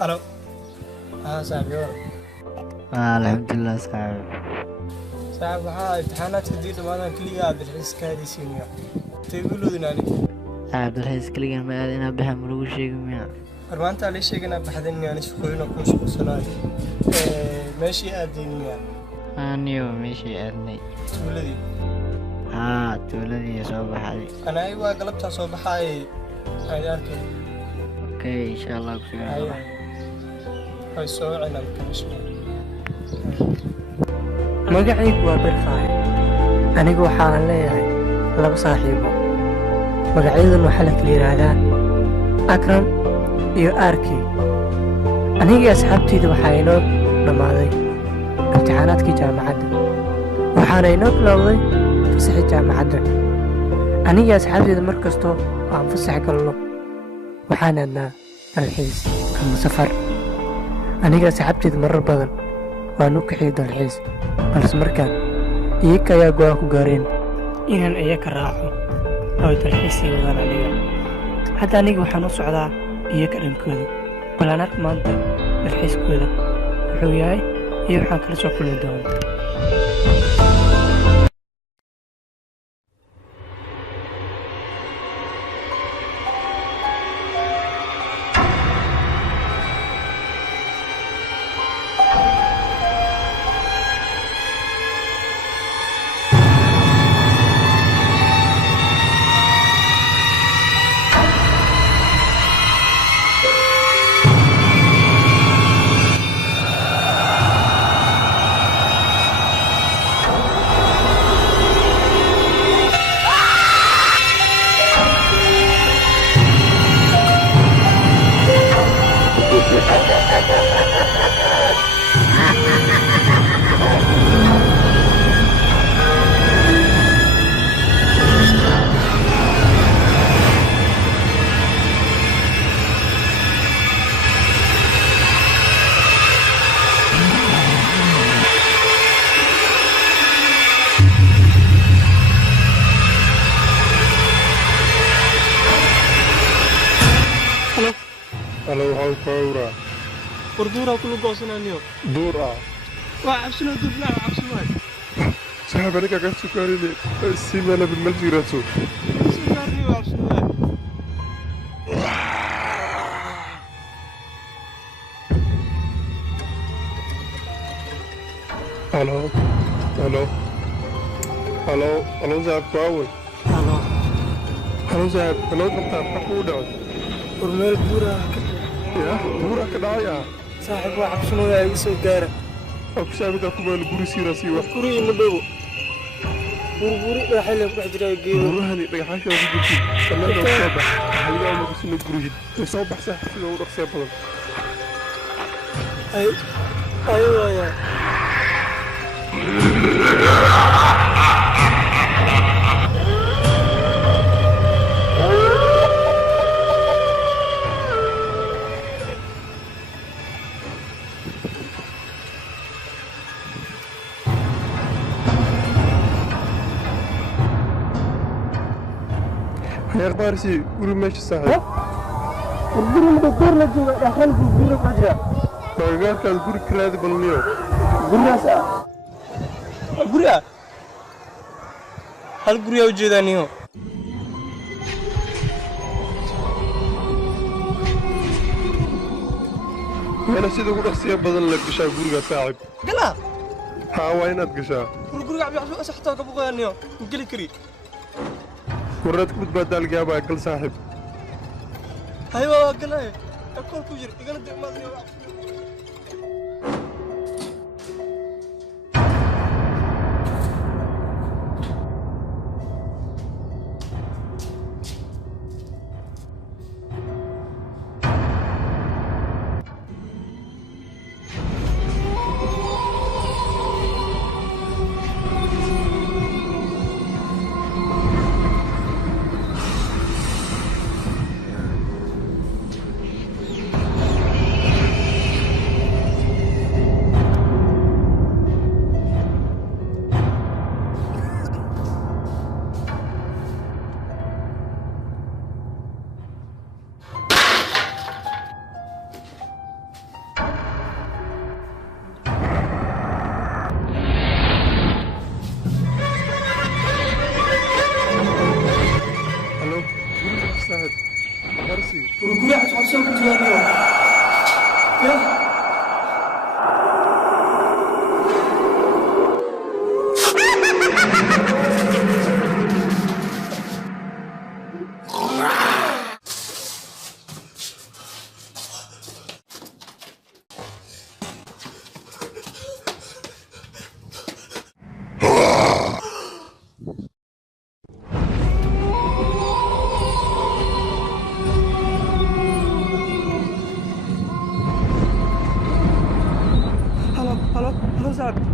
الو صاحبي ورا الحمد لله صاحبي. صاحب waxaa imtixaanaadka diida maadaan kaliya aad dalxiiskaadii siiniyo tayguloodin ani dalxiis kaliya ma aad inaa baxa ma lagu sheegi miya maanta la sheegana baxdan yani shaqooyin ku mashquulsanaay meeshii aadayniya aniyo meeshii aadnay tuuladii tuuladii soo baxay anay waa galabta soo baxay ay arkay okay insha Allah ku fiican ay soo cinaan kaasho magacaygu waa Barqaay anigu waxaan leeyahay laba saaxiibo magacyadan waxaa la kala yiraahdaa Akram iyo Arki aniga asxaabtayda waxaa inoo dhamaaday imtixaanaadkii jaamacadda waxaana inoo bilowday fasaxa jaamacadda aniga asxaabtayda markastoo aan fasax galno waxaan aadnaa dalxiis ama safar aniga asxaabtayda marar badan waan u kaxiyay dalxiis balse markaan iyaga ayaa go'aan ku gaareen inaan iyaga raaco oo dalxiisii wadaan aniga hadda aniga waxaan u socdaa iyaga dhankooda bal aan ark maanta dalxiiskooda wuxuu yahay iyo waxaan kala soo kulmi doonaa Halo, how Kaura? Burdura kullu goosanaaniyo Dura. waa cabsino dubla cabsino Saxab aniga ka sukaarine simala bil malfirato. sukaarni waa cabsino Halo. Halo. Halo, halo Saxab Kaura. Halo Saxab, halo qabta ku dhaw. urmeel buura Ya, dura ka dhacaya. saaxiib waa cabsino ay igu soo gaara Aku saxab ku meel guri sirasi wax. guri ma dhow burburi waxay la ku jiray geedo Gurahani dhagaxasha ku jirti. Sanada soo bax. Hayda ma ku sino guri. Soo bax sax sida uu dhaqsay badan. ay waaya يا بارسي قولي ماشي صاحب guri ma door la jooga dhaxal guri ku jira فقالك القولي كرادي بالنيو gurigaas guriga hal guriga u jeedaniyo أنا سيدي أقول أخسي بدل لك قشا قولي صاحب gala ها وينات قشا guriga abi xusoo saxta ka boqoyaniyo gali kari وراتك بتبدل جابا كل صاحب aywa galay akool ku jir igana degmaadniyo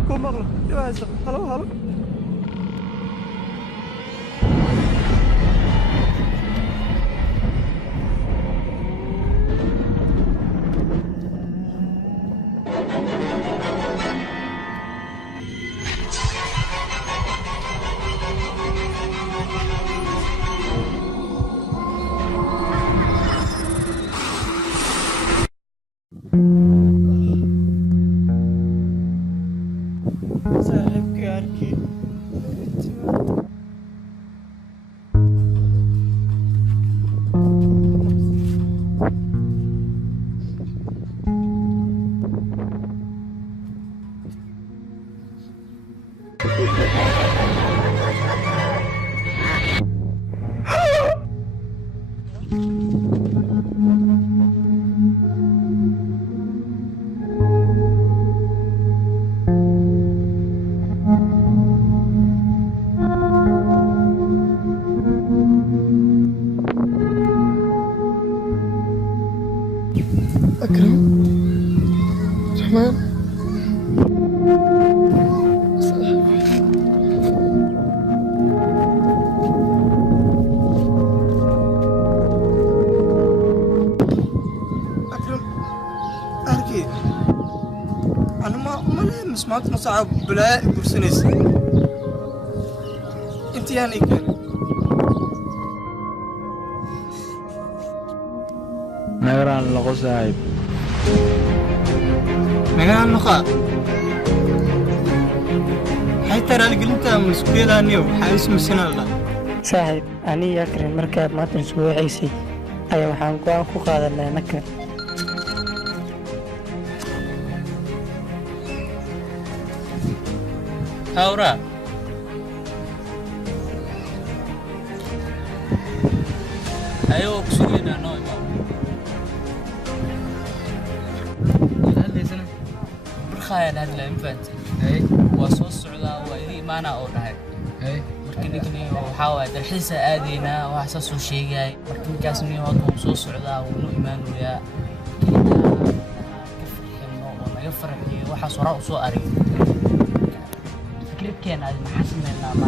ku maqlo dhibaaysa halo halo صاحبك أركي أكرم رحمن أكرم أركي أنا ما ليه سمعت مصعب بلا برسنيس أنت يعني كان nagaraan laqo saaxiib nagaan noqaa حتى رجلتها مسؤولية نيو حاسس مسنا الله saaxiib aniga akrin markaad maanta isku waceysay ayaa waxaan go'aan ku qaadanay nakar هاورا أيوة كسوينا نوي برخايا هذا الانفانت وصوص على وإذا ما أنا أورها markii waxa waay dalxiis aadayna wax soo sheegay markii kaasni waa soo socdaa oo noo imaanaya oo naga farxiyo waxa soo u soo aray fikrkeena aad ma xasmeelna ma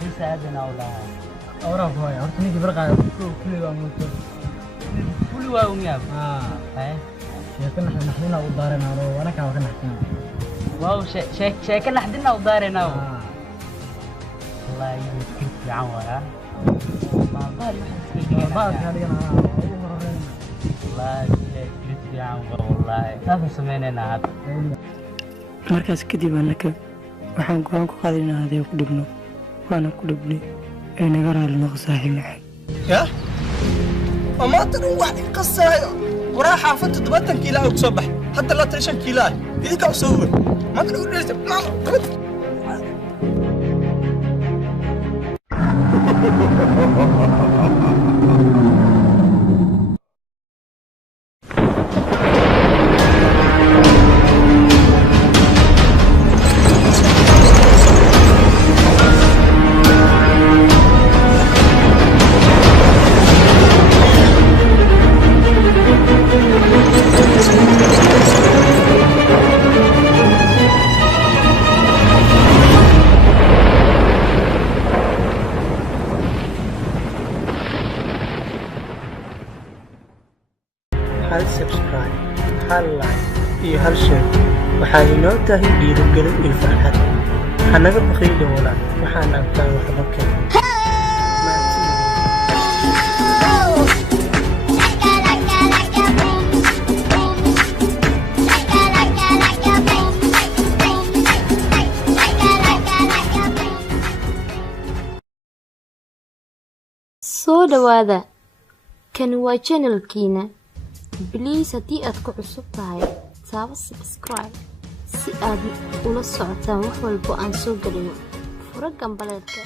disaadana wala awra hooyo horta ninki farqaayo kulli waa muuto kulli waa uniyaab sheekana naxdina u daaranaano wana ka naxdina واو شيك نحدنا ودارنا والله يمكن في عوارة ما بالي والله يمكن في عوارة والله هذا سمينا هذا markaas kadib anaka waxaan go'aan ku qaadinaa haday ku dhibno waana ku dhibnay ee naga raali noqo saaxiib maxay يا وما ترى واحد قصايا وراح حافظت 7 كيلو وصبح حتى لا 10 كيلو إذا كان سوى ما تقول ليش ما hal subscribe hal like iyo hal share waxay inoo tahay dhiirigelin iyo farxad hanaga baqayda walaal waxaan antaa waxba keen soo dhawaada kan waa channelkiina please haddii aad ku cusub tahay taabo subscribe si aad ula socotaan wax walba aan soo gelino furo gambaleedka